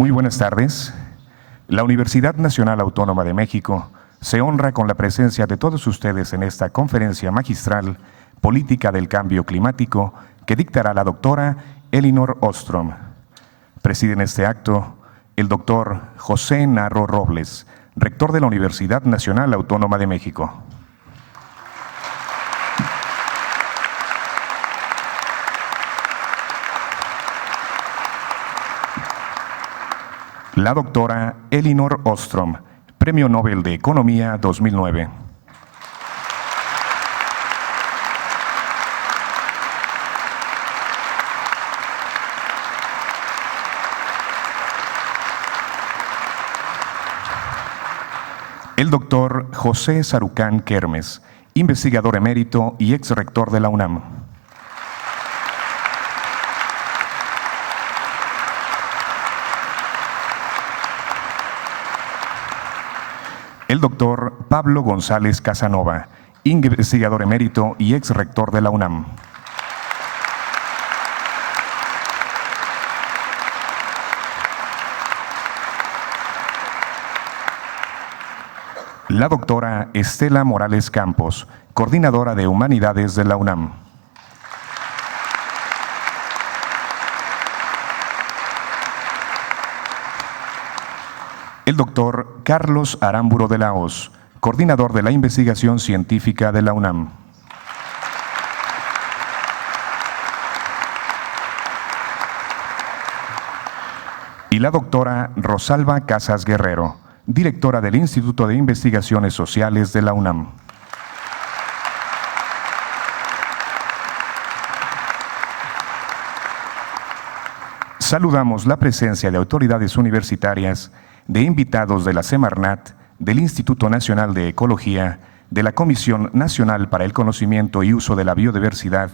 Muy buenas tardes. La Universidad Nacional Autónoma de México se honra con la presencia de todos ustedes en esta conferencia magistral Política del Cambio Climático que dictará la doctora Elinor Ostrom. Preside este acto el doctor José Narro Robles, rector de la Universidad Nacional Autónoma de México. La doctora Elinor Ostrom, Premio Nobel de Economía 2009. El doctor José Sarucán Kermes, investigador emérito y ex rector de la UNAM. El doctor Pablo González Casanova, investigador emérito y ex rector de la UNAM. La doctora Estela Morales Campos, coordinadora de Humanidades de la UNAM. El doctor Carlos Aramburo de la Hoz, coordinador de la Investigación Científica de la UNAM. Y la doctora Rosalba Casas Guerrero, directora del Instituto de Investigaciones Sociales de la UNAM. Saludamos la presencia de autoridades universitarias, de invitados de la Semarnat, del Instituto Nacional de Ecología, de la Comisión Nacional para el Conocimiento y Uso de la Biodiversidad,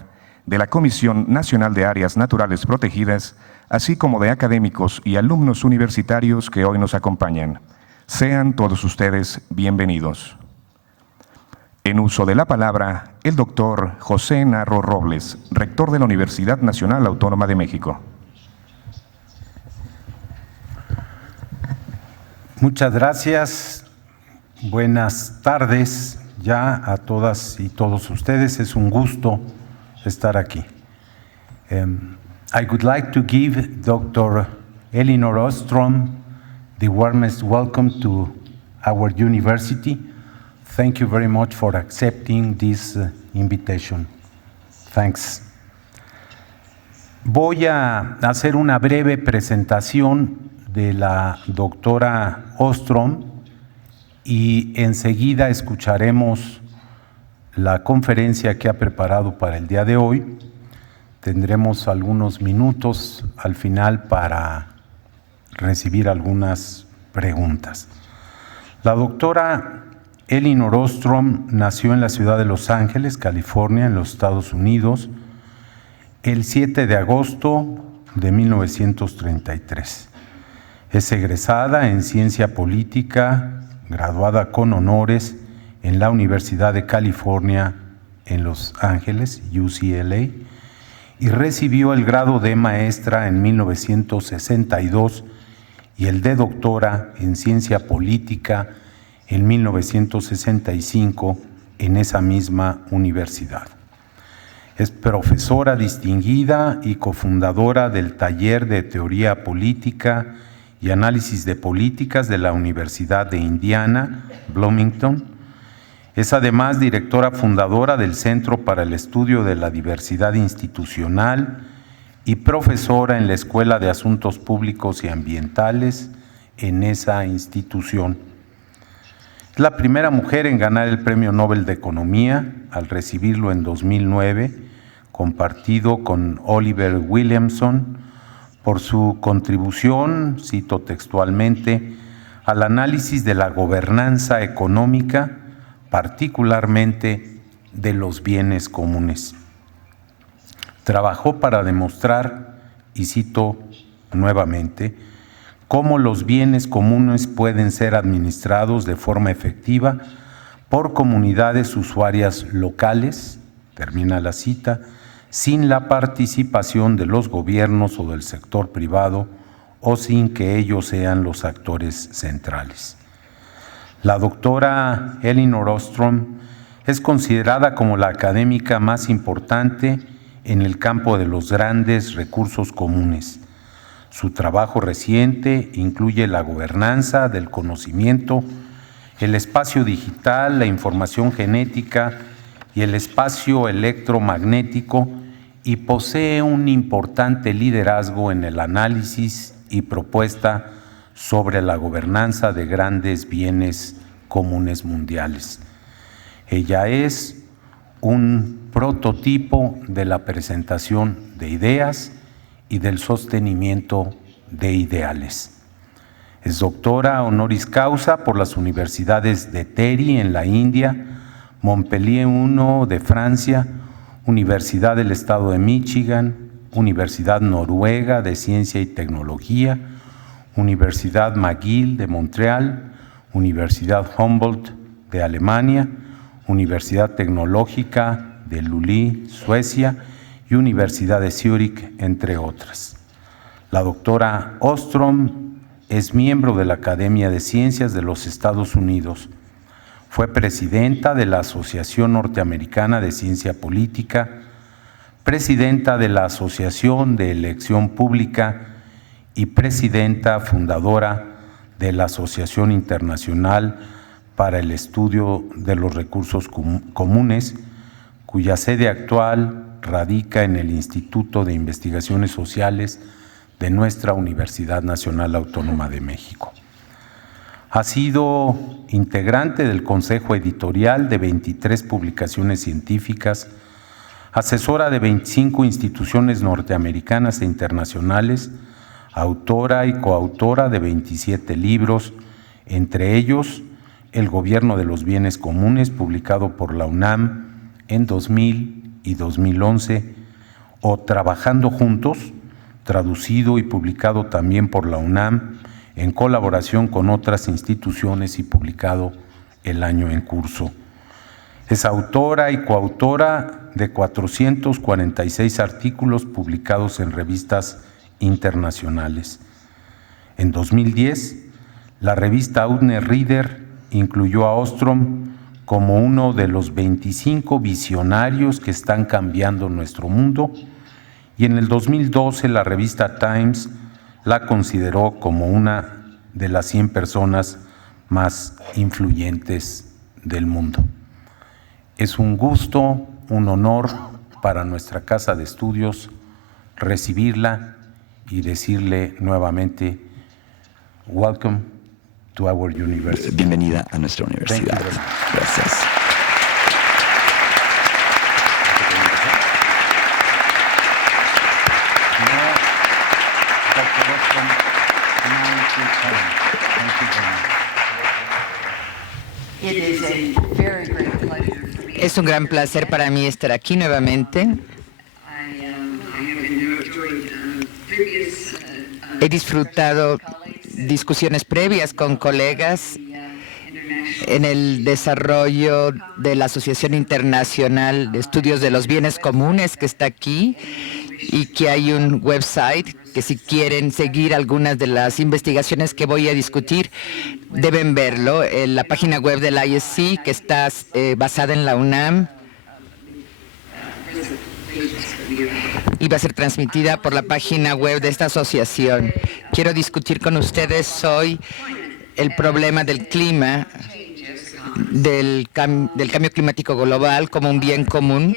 de la Comisión Nacional de Áreas Naturales Protegidas, así como de académicos y alumnos universitarios que hoy nos acompañan. Sean todos ustedes bienvenidos. En uso de la palabra, el doctor José Narro Robles, rector de la Universidad Nacional Autónoma de México. Muchas gracias. Buenas tardes ya a todas y todos ustedes. Es un gusto estar aquí. I would like to give Dr. Elinor Ostrom the warmest welcome to our university. Thank you very much for accepting this invitation. Thanks. Voy a hacer una breve presentación de la doctora Ostrom y enseguida escucharemos la conferencia que ha preparado para el día de hoy. Tendremos algunos minutos al final para recibir algunas preguntas. La doctora Elinor Ostrom nació en la ciudad de Los Ángeles, California, en los Estados Unidos, el 7 de agosto de 1933. Es egresada en Ciencia Política, graduada con honores en la Universidad de California en Los Ángeles, UCLA, y recibió el grado de maestra en 1962 y el de doctora en Ciencia Política en 1965 en esa misma universidad. Es profesora distinguida y cofundadora del Taller de Teoría Política y Análisis de Políticas de la Universidad de Indiana, Bloomington. Es además directora fundadora del Centro para el Estudio de la Diversidad Institucional y profesora en la Escuela de Asuntos Públicos y Ambientales en esa institución. Es la primera mujer en ganar el Premio Nobel de Economía al recibirlo en 2009, compartido con Oliver Williamson, por su contribución, cito textualmente, al análisis de la gobernanza económica, particularmente de los bienes comunes. Trabajó para demostrar, y cito nuevamente, cómo los bienes comunes pueden ser administrados de forma efectiva por comunidades usuarias locales, termina la cita, sin la participación de los gobiernos o del sector privado o sin que ellos sean los actores centrales. La doctora Elinor Ostrom es considerada como la académica más importante en el campo de los grandes recursos comunes. Su trabajo reciente incluye la gobernanza del conocimiento, el espacio digital, la información genética y el espacio electromagnético, y posee un importante liderazgo en el análisis y propuesta sobre la gobernanza de grandes bienes comunes mundiales. Ella es un prototipo de la presentación de ideas y del sostenimiento de ideales. Es doctora honoris causa por las universidades de Terry en la India, Montpellier I de Francia, Universidad del Estado de Michigan, Universidad Noruega de Ciencia y Tecnología, Universidad McGill de Montreal, Universidad Humboldt de Alemania, Universidad Tecnológica de Luleå, Suecia, y Universidad de Zúrich, entre otras. La doctora Ostrom es miembro de la Academia de Ciencias de los Estados Unidos. Fue presidenta de la Asociación Norteamericana de Ciencia Política, presidenta de la Asociación de Elección Pública y presidenta fundadora de la Asociación Internacional para el Estudio de los Recursos Comunes, cuya sede actual radica en el Instituto de Investigaciones Sociales de nuestra Universidad Nacional Autónoma de México. Ha sido integrante del Consejo Editorial de 23 publicaciones científicas, asesora de 25 instituciones norteamericanas e internacionales, autora y coautora de 27 libros, entre ellos El Gobierno de los Bienes Comunes, publicado por la UNAM en 2000 y 2011, o Trabajando Juntos, traducido y publicado también por la UNAM en colaboración con otras instituciones y publicado el año en curso. Es autora y coautora de 446 artículos publicados en revistas internacionales. En 2010, la revista Outner Reader incluyó a Ostrom como uno de los 25 visionarios que están cambiando nuestro mundo, y en el 2012 la revista Times la consideró como una de las 100 personas más influyentes del mundo. Es un gusto, un honor para nuestra casa de estudios recibirla y decirle nuevamente, welcome to our university. Bienvenida a nuestra universidad. Gracias. Es un gran placer para mí estar aquí nuevamente. He disfrutado discusiones previas con colegas en el desarrollo de la Asociación Internacional de Estudios de los Bienes Comunes, que está aquí, y que hay un website que, si quieren seguir algunas de las investigaciones que voy a discutir, deben verlo. En la página web del ISC, que está basada en la UNAM, y va a ser transmitida por la página web de esta asociación. Quiero discutir con ustedes hoy el problema del clima, del cambio climático global como un bien común.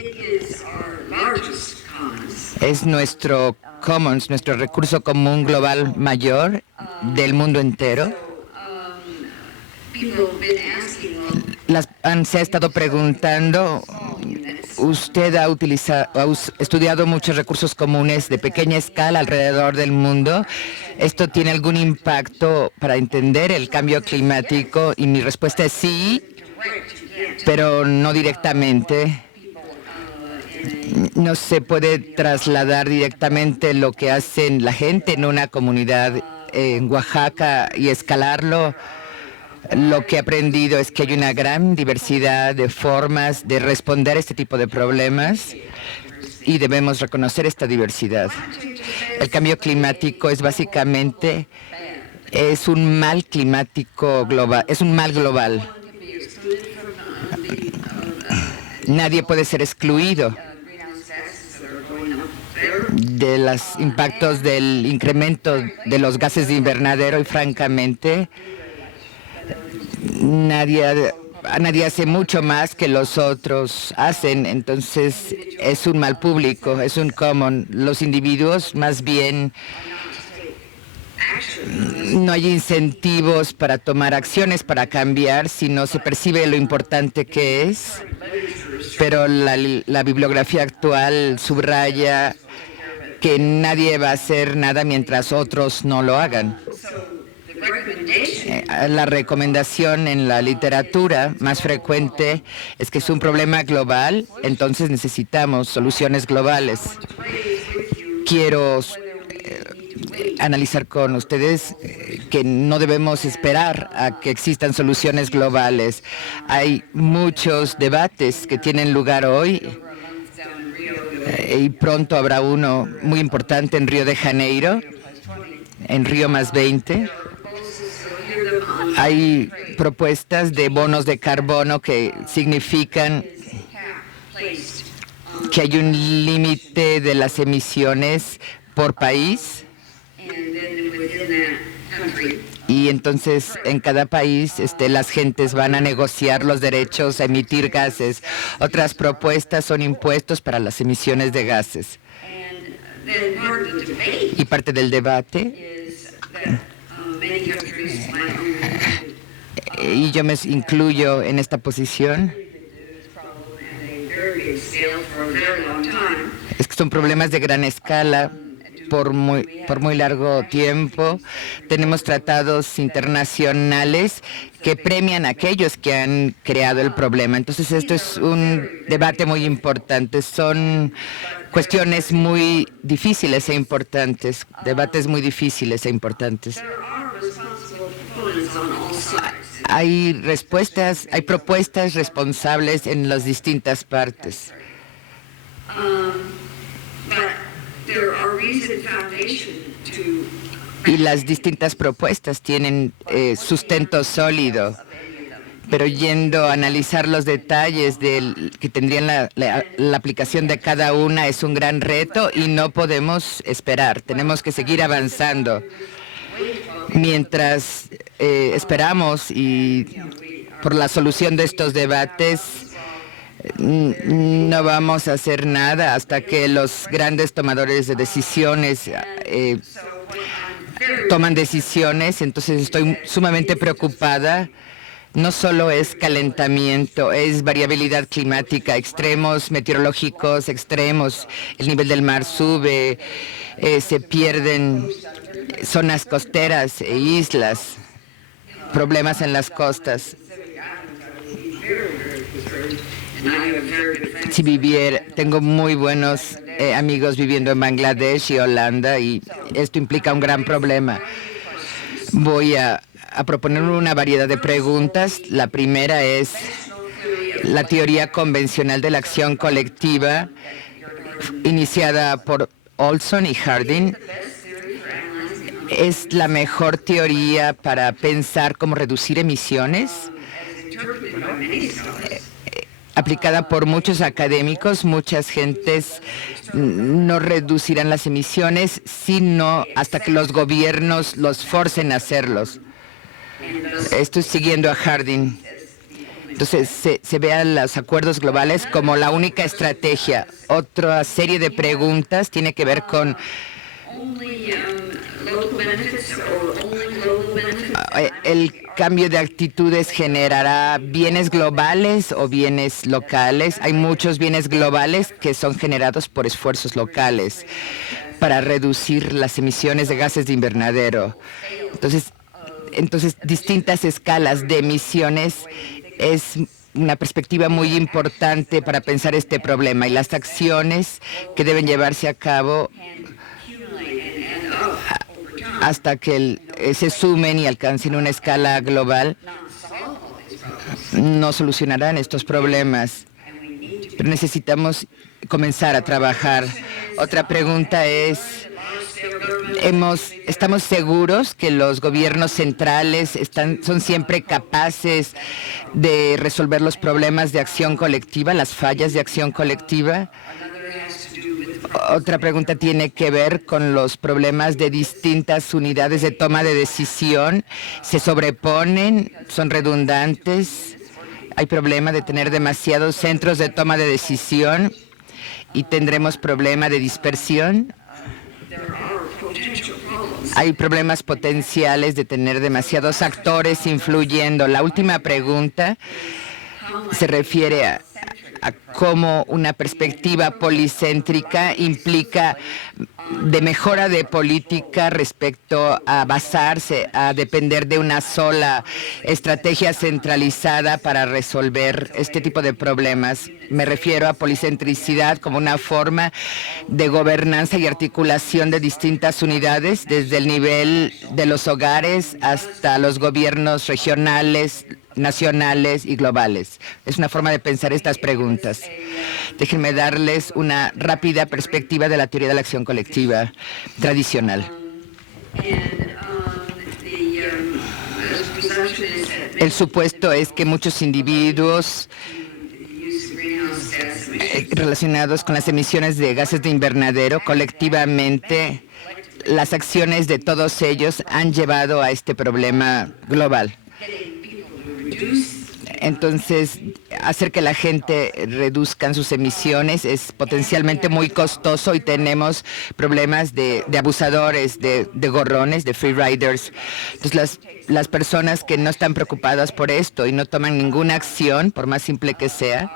Es nuestro commons, nuestro recurso común global mayor del mundo entero. Se ha estado preguntando, usted ha estudiado muchos recursos comunes de pequeña escala alrededor del mundo. ¿Esto tiene algún impacto para entender el cambio climático? Y mi respuesta es sí, pero no directamente. No se puede trasladar directamente lo que hacen la gente en una comunidad en Oaxaca y escalarlo. Lo que he aprendido es que hay una gran diversidad de formas de responder a este tipo de problemas y debemos reconocer esta diversidad. El cambio climático es básicamente un mal climático global, es un mal global. Nadie puede ser excluido de los impactos del incremento de los gases de invernadero y francamente nadie hace mucho más que los otros hacen, entonces es un mal público, es un common. Los individuos más bien no hay incentivos para tomar acciones para cambiar si no se percibe lo importante que es, pero la bibliografía actual subraya que nadie va a hacer nada mientras otros no lo hagan. La recomendación en la literatura más frecuente es que es un problema global, entonces necesitamos soluciones globales. Quiero analizar con ustedes que no debemos esperar a que existan soluciones globales. Hay muchos debates que tienen lugar hoy y pronto habrá uno muy importante en Río de Janeiro, en Río +20. Hay propuestas de bonos de carbono que significan que hay un límite de las emisiones por país y entonces en cada país las gentes van a negociar los derechos a emitir gases. Otras propuestas son impuestos para las emisiones de gases. Y parte del debate, y yo me incluyo en esta posición, es que son problemas de gran escala por muy largo tiempo. Tenemos tratados internacionales que premian a aquellos que han creado el problema. Entonces esto es un debate muy importante. Son cuestiones muy difíciles e importantes, debates muy difíciles e importantes. Hay propuestas responsables en las distintas partes. Y las distintas propuestas tienen sustento sólido, pero yendo a analizar los detalles que tendrían la aplicación de cada una es un gran reto y no podemos esperar, tenemos que seguir avanzando. Mientras esperamos por la solución de estos debates, no vamos a hacer nada hasta que los grandes tomadores de decisiones toman decisiones. Entonces estoy sumamente preocupada. No solo es calentamiento, es variabilidad climática, extremos meteorológicos extremos, el nivel del mar sube, se pierden zonas costeras e islas, problemas en las costas. Tengo muy buenos amigos viviendo en Bangladesh y Holanda y esto implica un gran problema. Voy a proponer una variedad de preguntas. La primera es la teoría convencional de la acción colectiva iniciada por Olson y Harding. ¿Es la mejor teoría para pensar cómo reducir emisiones? Aplicada por muchos académicos, muchas gentes no reducirán las emisiones sino hasta que los gobiernos los forcen a hacerlos. Estoy siguiendo a Harding. Entonces se ve a los acuerdos globales como la única estrategia. Otra serie de preguntas tiene que ver con el cambio de actitudes generará bienes globales o bienes locales. Hay muchos bienes globales que son generados por esfuerzos locales para reducir las emisiones de gases de invernadero. Entonces distintas escalas de emisiones es una perspectiva muy importante para pensar este problema y las acciones que deben llevarse a cabo hasta que se sumen y alcancen una escala global, no solucionarán estos problemas, pero necesitamos comenzar a trabajar. Otra pregunta es Estamos seguros que los gobiernos centrales son siempre capaces de resolver los problemas de acción colectiva, las fallas de acción colectiva. Otra pregunta tiene que ver con los problemas de distintas unidades de toma de decisión. Se sobreponen, son redundantes. Hay problema de tener demasiados centros de toma de decisión y tendremos problema de dispersión. Hay problemas potenciales de tener demasiados actores influyendo. La última pregunta se refiere a cómo una perspectiva policéntrica implica de mejora de política respecto a basarse, a depender de una sola estrategia centralizada para resolver este tipo de problemas. Me refiero a policentricidad como una forma de gobernanza y articulación de distintas unidades, desde el nivel de los hogares hasta los gobiernos regionales, nacionales y globales. Es una forma de pensar estas preguntas. Déjenme darles una rápida perspectiva de la teoría de la acción colectiva tradicional. El supuesto es que muchos individuos relacionados con las emisiones de gases de invernadero, colectivamente, las acciones de todos ellos han llevado a este problema global. Entonces, hacer que la gente reduzcan sus emisiones es potencialmente muy costoso y tenemos problemas de abusadores, de gorrones, de free riders. Entonces, las personas que no están preocupadas por esto y no toman ninguna acción, por más simple que sea,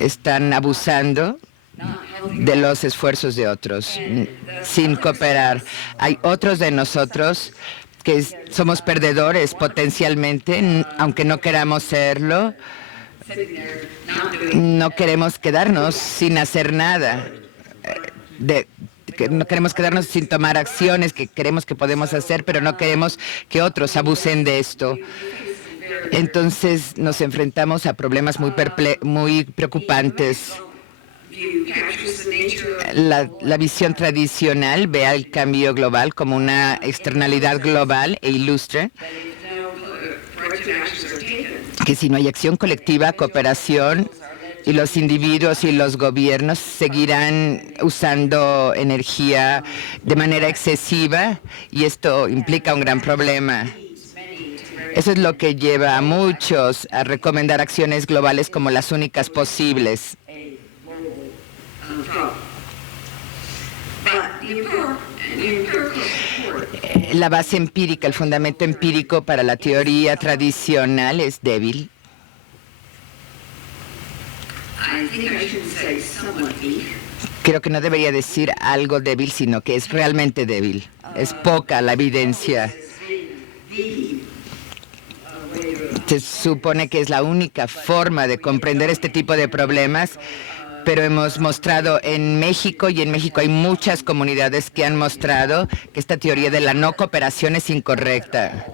están abusando de los esfuerzos de otros, sin cooperar. Hay otros de nosotros que somos perdedores potencialmente, aunque no queramos serlo. No queremos quedarnos sin hacer nada, no queremos quedarnos sin tomar acciones que creemos que podemos hacer, pero no queremos que otros abusen de esto. Entonces nos enfrentamos a problemas muy preocupantes. La visión tradicional ve al cambio global como una externalidad global e ilustra que si no hay acción colectiva, cooperación, y los individuos y los gobiernos seguirán usando energía de manera excesiva, y esto implica un gran problema. Eso es lo que lleva a muchos a recomendar acciones globales como las únicas posibles. La base empírica, el fundamento empírico para la teoría tradicional es débil. Creo que no debería decir algo débil, sino que es realmente débil. Es poca la evidencia. Se supone que es la única forma de comprender este tipo de problemas, pero hemos mostrado en México, y en México hay muchas comunidades que han mostrado que esta teoría de la no cooperación es incorrecta.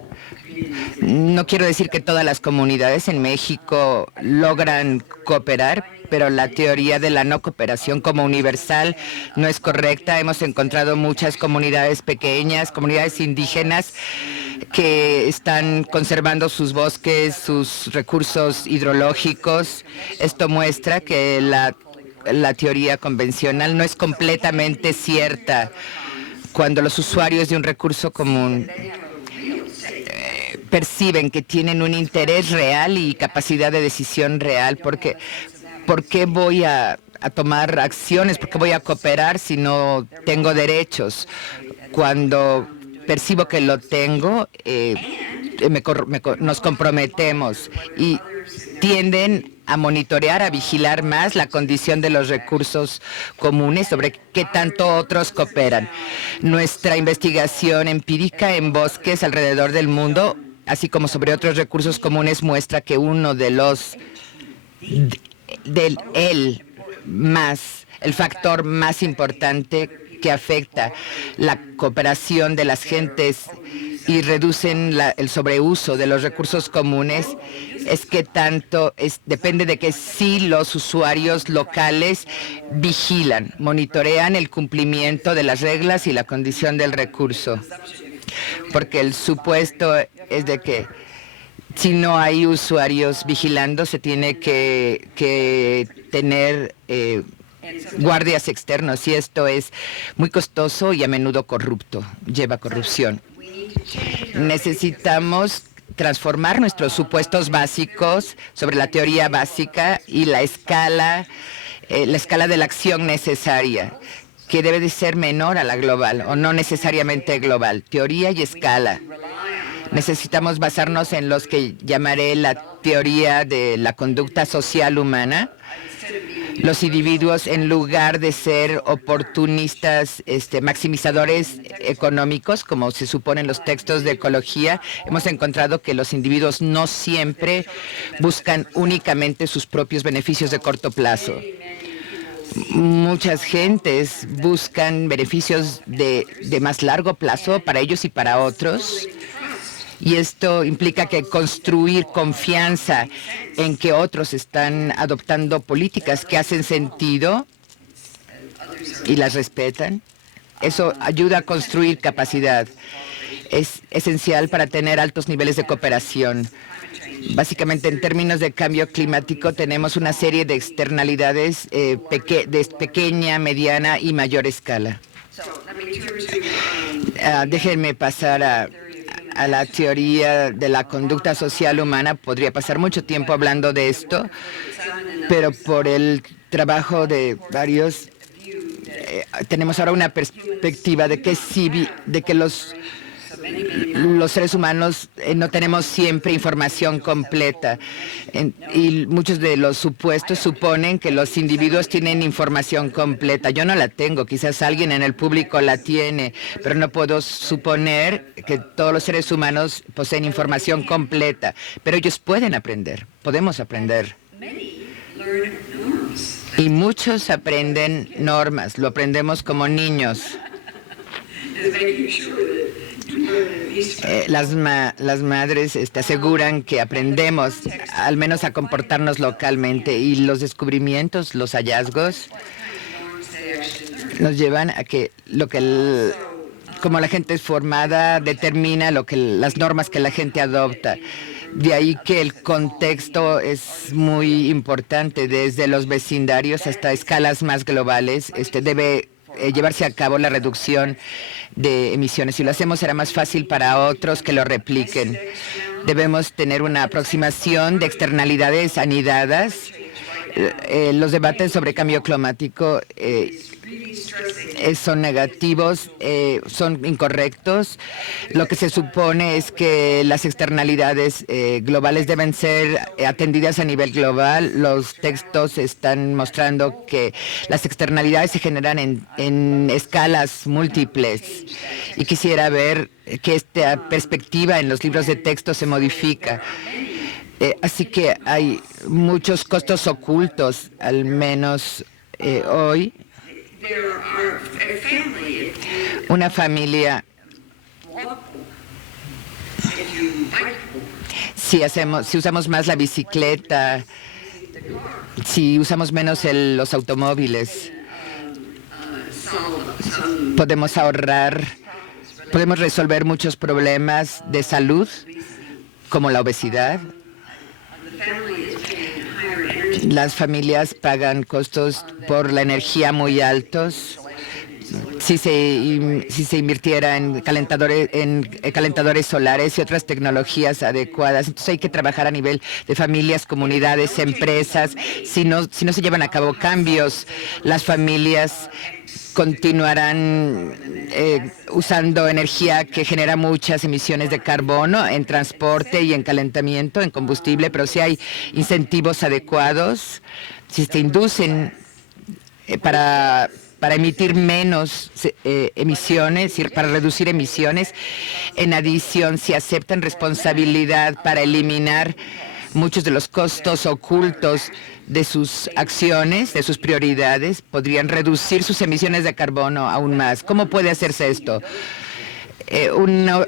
No quiero decir que todas las comunidades en México logran cooperar, pero la teoría de la no cooperación como universal no es correcta. Hemos encontrado muchas comunidades pequeñas, comunidades indígenas, que están conservando sus bosques, sus recursos hidrológicos. Esto muestra que la teoría convencional no es completamente cierta cuando los usuarios de un recurso común perciben que tienen un interés real y capacidad de decisión real. ¿Por qué voy a tomar acciones? ¿Por qué voy a cooperar si no tengo derechos? Cuando percibo que lo tengo, nos comprometemos y tienden a monitorear, a vigilar más la condición de los recursos comunes, sobre qué tanto otros cooperan. Nuestra investigación empírica en bosques alrededor del mundo, así como sobre otros recursos comunes, muestra que uno de los el factor más importante que afecta la cooperación de las gentes y reducen el sobreuso de los recursos comunes, es que depende de que sí los usuarios locales vigilan, monitorean el cumplimiento de las reglas y la condición del recurso. Porque el supuesto es de que si no hay usuarios vigilando, se tiene que tener guardias externos, y esto es muy costoso y a menudo corrupto, lleva corrupción. Necesitamos transformar nuestros supuestos básicos sobre la teoría básica y la escala de la acción necesaria, que debe de ser menor a la global o no necesariamente global. Teoría y escala. Necesitamos basarnos en los que llamaré la teoría de la conducta social humana. Los individuos, en lugar de ser oportunistas, maximizadores económicos, como se supone en los textos de ecología, hemos encontrado que los individuos no siempre buscan únicamente sus propios beneficios de corto plazo. Muchas gentes buscan beneficios de más largo plazo para ellos y para otros. Y esto implica que construir confianza en que otros están adoptando políticas que hacen sentido y las respetan, eso ayuda a construir capacidad. Es esencial para tener altos niveles de cooperación. Básicamente, en términos de cambio climático, tenemos una serie de externalidades de pequeña, mediana y mayor escala. Déjenme pasar a la teoría de la conducta social humana. Podría pasar mucho tiempo hablando de esto, pero por el trabajo de varios, tenemos ahora una perspectiva de que los seres humanos no tenemos siempre información completa, y muchos de los supuestos suponen que los individuos tienen información completa. Yo no la tengo, quizás alguien en el público la tiene, pero no puedo suponer que todos los seres humanos poseen información completa, pero ellos pueden aprender, podemos aprender. Y muchos aprenden normas, lo aprendemos como niños. Las madres aseguran que aprendemos al menos a comportarnos localmente, y los descubrimientos, los hallazgos nos llevan a que como la gente es formada determina las normas que la gente adopta. De ahí que el contexto es muy importante, desde los vecindarios hasta escalas más globales. Debe llevarse a cabo la reducción de emisiones. Si lo hacemos, será más fácil para otros que lo repliquen. Debemos tener una aproximación de externalidades anidadas. Los debates sobre cambio climático son negativos, son incorrectos. Lo que se supone es que las externalidades globales deben ser atendidas a nivel global. Los textos están mostrando que las externalidades se generan en escalas múltiples, y quisiera ver que esta perspectiva en los libros de texto se modifica. Así que hay muchos costos ocultos, al menos hoy. Una familia, si usamos más la bicicleta, si usamos menos los automóviles, podemos ahorrar, podemos resolver muchos problemas de salud, como la obesidad. Las familias pagan costos por la energía muy altos. Si se invirtiera en calentadores solares y otras tecnologías adecuadas. Entonces hay que trabajar a nivel de familias, comunidades, empresas. Si no se llevan a cabo cambios, las familias continuarán usando energía que genera muchas emisiones de carbono en transporte y en calentamiento, en combustible, pero si hay incentivos adecuados, si se inducen para emitir menos emisiones, para reducir emisiones, en adición, si aceptan responsabilidad para eliminar muchos de los costos ocultos de sus acciones, de sus prioridades, podrían reducir sus emisiones de carbono aún más. ¿Cómo puede hacerse esto?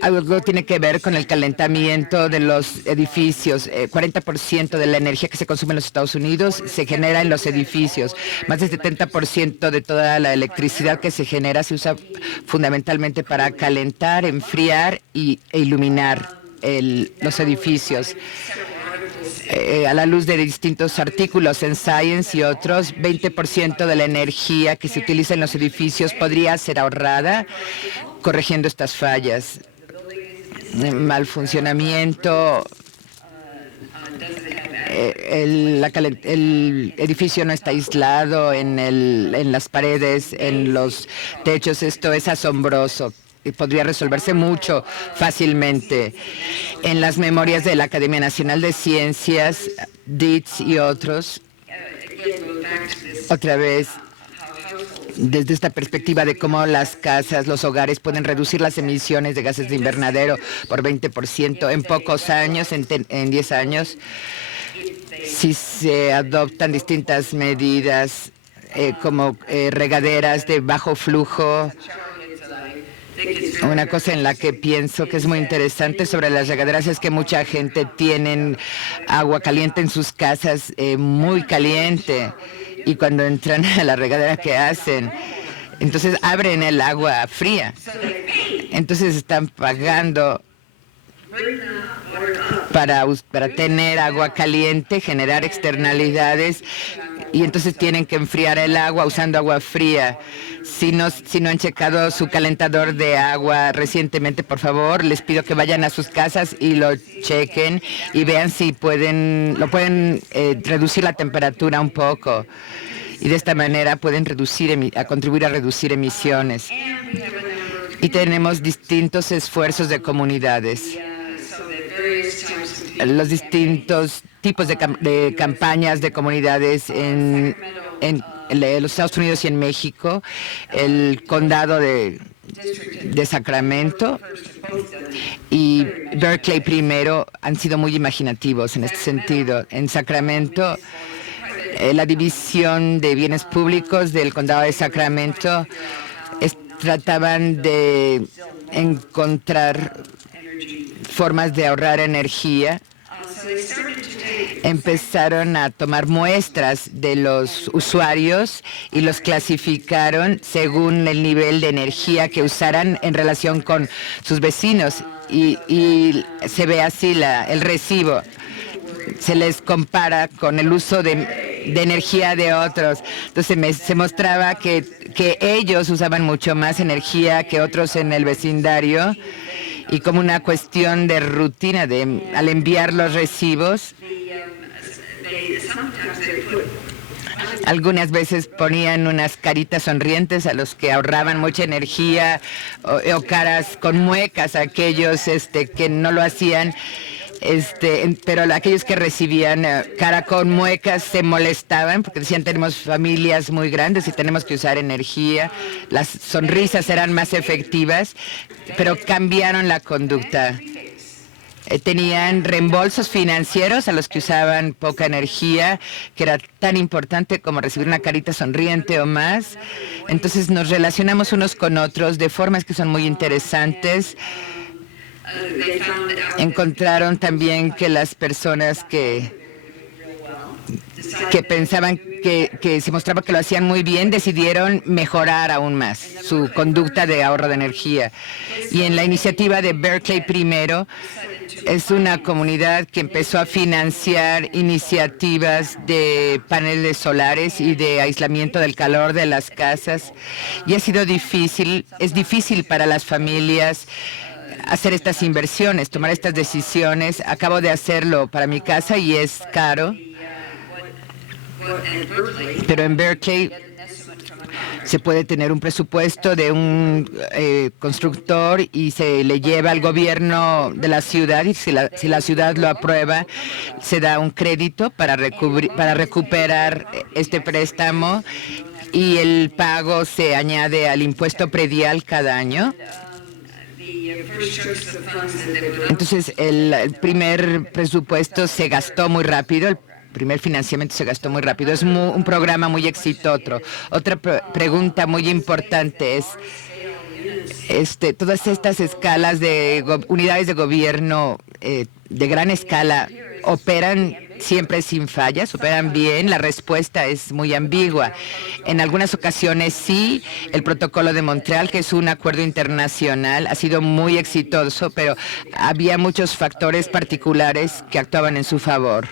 Algo tiene que ver con el calentamiento de los edificios. 40% de la energía que se consume en los Estados Unidos se genera en los edificios. Más del 70% de toda la electricidad que se genera se usa fundamentalmente para calentar, enfriar e iluminar los edificios. A la luz de distintos artículos en Science y otros, 20% de la energía que se utiliza en los edificios podría ser ahorrada corrigiendo estas fallas. Mal funcionamiento, el edificio no está aislado en las paredes, en los techos. Esto es asombroso. Podría resolverse mucho fácilmente. En las memorias de la Academia Nacional de Ciencias, DITS y otros, otra vez, desde esta perspectiva de cómo las casas, los hogares pueden reducir las emisiones de gases de invernadero por 20% en pocos años, en 10 años, si se adoptan distintas medidas como regaderas de bajo flujo. Una cosa en la que pienso que es muy interesante sobre las regaderas es que mucha gente tiene agua caliente en sus casas, muy caliente, y cuando entran a la regadera, ¿qué hacen? Entonces abren el agua fría. Entonces están pagando para tener agua caliente, generar externalidades, y entonces tienen que enfriar el agua usando agua fría. Si no han checado su calentador de agua recientemente, por favor, les pido que vayan a sus casas y lo chequen y vean si pueden reducir la temperatura un poco. Y de esta manera pueden contribuir a reducir emisiones. Y tenemos distintos esfuerzos de comunidades. Los distintos tipos de campañas de comunidades en los Estados Unidos y en México, el condado de Sacramento y Berkeley primero han sido muy imaginativos en este sentido. En Sacramento, la División de Bienes Públicos del condado de Sacramento trataban de encontrar formas de ahorrar energía. Empezaron a tomar muestras de los usuarios y los clasificaron según el nivel de energía que usaran en relación con sus vecinos. Y se ve así el recibo. Se les compara con el uso de energía de otros. Entonces se mostraba que ellos usaban mucho más energía que otros en el vecindario, y como una cuestión de rutina, al enviar los recibos, algunas veces ponían unas caritas sonrientes a los que ahorraban mucha energía, o caras con muecas a aquellos que no lo hacían. Pero aquellos que recibían cara con muecas se molestaban porque decían: tenemos familias muy grandes y tenemos que usar energía. Las sonrisas eran más efectivas, pero cambiaron la conducta. Tenían reembolsos financieros a los que usaban poca energía, que era tan importante como recibir una carita sonriente o más. Entonces nos relacionamos unos con otros de formas que son muy interesantes. Encontraron también que las personas que pensaban que se mostraba que lo hacían muy bien, decidieron mejorar aún más su conducta de ahorro de energía. Y en la iniciativa de Berkeley Primero, es una comunidad que empezó a financiar iniciativas de paneles solares y de aislamiento del calor de las casas. Y es difícil para las familias hacer estas inversiones, tomar estas decisiones. Acabo de hacerlo para mi casa y es caro. Pero en Berkeley se puede tener un presupuesto de un constructor y se le lleva al gobierno de la ciudad, y si la ciudad lo aprueba, se da un crédito para recuperar este préstamo, y el pago se añade al impuesto predial cada año. Entonces, el primer presupuesto se gastó muy rápido, el primer financiamiento se gastó muy rápido. Es un programa muy exitoso. Otra pregunta muy importante es, todas estas escalas de unidades de gobierno de gran escala operan siempre sin fallas, operan bien. La respuesta es muy ambigua. En algunas ocasiones sí, el protocolo de Montreal, que es un acuerdo internacional, ha sido muy exitoso, pero había muchos factores particulares que actuaban en su favor.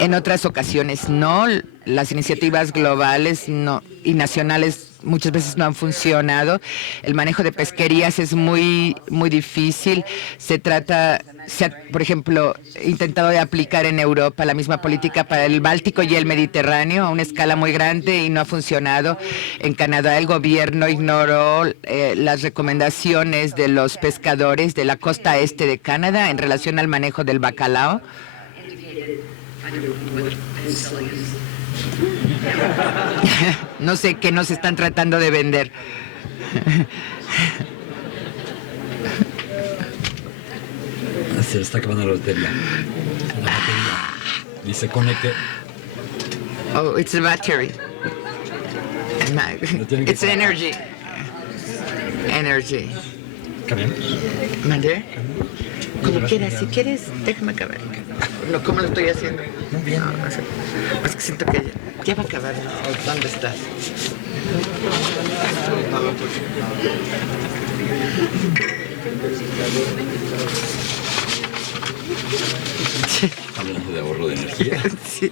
En otras ocasiones no, las iniciativas globales y nacionales muchas veces no han funcionado. El manejo de pesquerías es muy difícil. Se ha, por ejemplo, intentado de aplicar en Europa la misma política para el Báltico y el Mediterráneo a una escala muy grande y no ha funcionado. En Canadá el gobierno ignoró las recomendaciones de los pescadores de la costa este de Canadá en relación al manejo del bacalao. No sé qué nos están tratando de vender. Se le está acabando la batería. Dice conecte. Oh, it's a battery. It's energy. Energy. ¿Mandé? Como quieras, si quieres, déjame acabar. No, ¿cómo lo estoy haciendo? Muy bien. No, es que siento que ya va a acabar, ¿no? ¿Dónde estás? Hablando de ahorro de energía. Sí.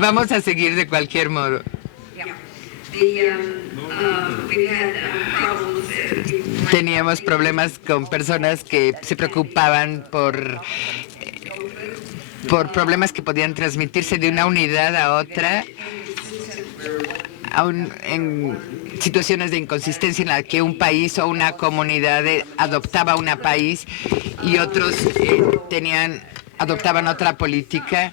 Vamos a seguir de cualquier modo. Teníamos problemas con personas que se preocupaban por problemas que podían transmitirse de una unidad a otra, aún en situaciones de inconsistencia en la que un país o una comunidad adoptaba un país y otros adoptaban otra política.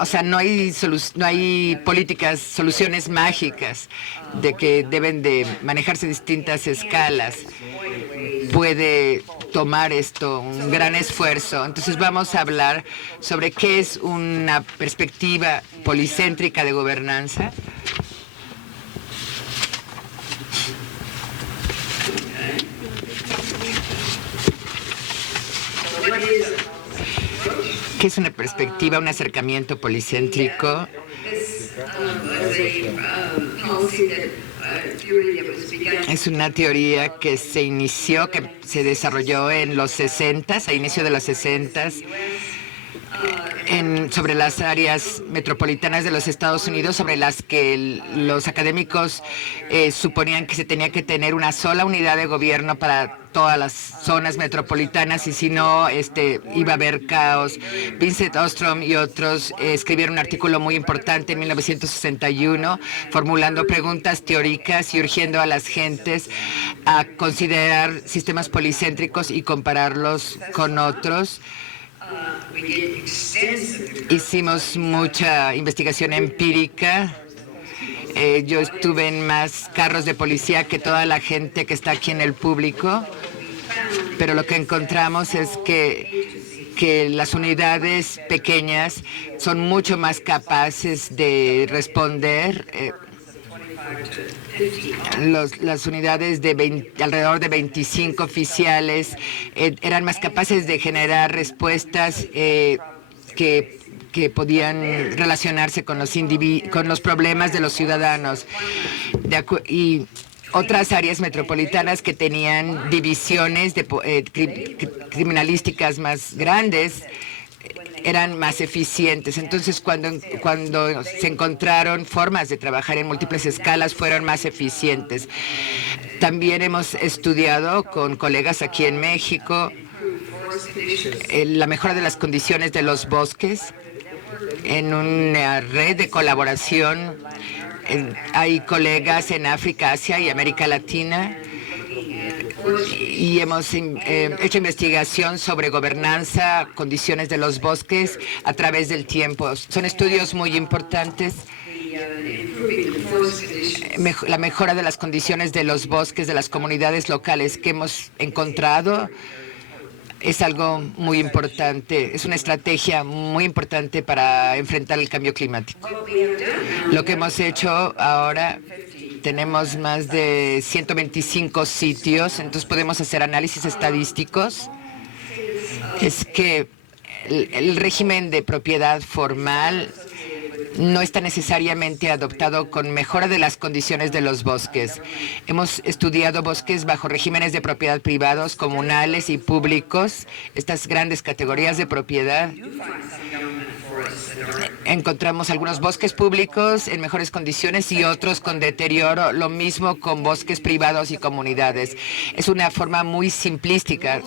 O sea, no hay soluciones mágicas de que deben de manejarse distintas escalas. Puede tomar esto un gran esfuerzo. Entonces vamos a hablar sobre qué es una perspectiva policéntrica de gobernanza. ¿Qué es una perspectiva, un acercamiento policéntrico? Es una teoría que se inició, que se desarrolló en los 60s, a inicio de los 60s, sobre las áreas metropolitanas de los Estados Unidos, sobre las que los académicos suponían que se tenía que tener una sola unidad de gobierno para todas las zonas metropolitanas y si no, iba a haber caos. Vincent Ostrom y otros escribieron un artículo muy importante en 1961 formulando preguntas teóricas y urgiendo a las gentes a considerar sistemas policéntricos y compararlos con otros. Hicimos mucha investigación empírica. Yo estuve en más carros de policía que toda la gente que está aquí en el público, pero lo que encontramos es que las unidades pequeñas son mucho más capaces de responder. Las unidades de alrededor de 25 oficiales eran más capaces de generar respuestas que podían relacionarse con los problemas de los ciudadanos. Y otras áreas metropolitanas que tenían divisiones criminalísticas más grandes eran más eficientes. Entonces, cuando se encontraron formas de trabajar en múltiples escalas, fueron más eficientes. También hemos estudiado con colegas aquí en México la mejora de las condiciones de los bosques en una red de colaboración. Hay colegas en África, Asia y América Latina y hemos hecho investigación sobre gobernanza, condiciones de los bosques a través del tiempo. Son estudios muy importantes. La mejora de las condiciones de los bosques, de las comunidades locales que hemos encontrado es algo muy importante. Es una estrategia muy importante para enfrentar el cambio climático. Lo que hemos hecho ahora, tenemos más de 125 sitios, entonces podemos hacer análisis estadísticos. Es que el régimen de propiedad formal no está necesariamente adoptado con mejora de las condiciones de los bosques. Hemos estudiado bosques bajo regímenes de propiedad privados, comunales y públicos, estas grandes categorías de propiedad. Encontramos algunos bosques públicos en mejores condiciones y otros con deterioro, lo mismo con bosques privados y comunidades. Es una forma muy simplista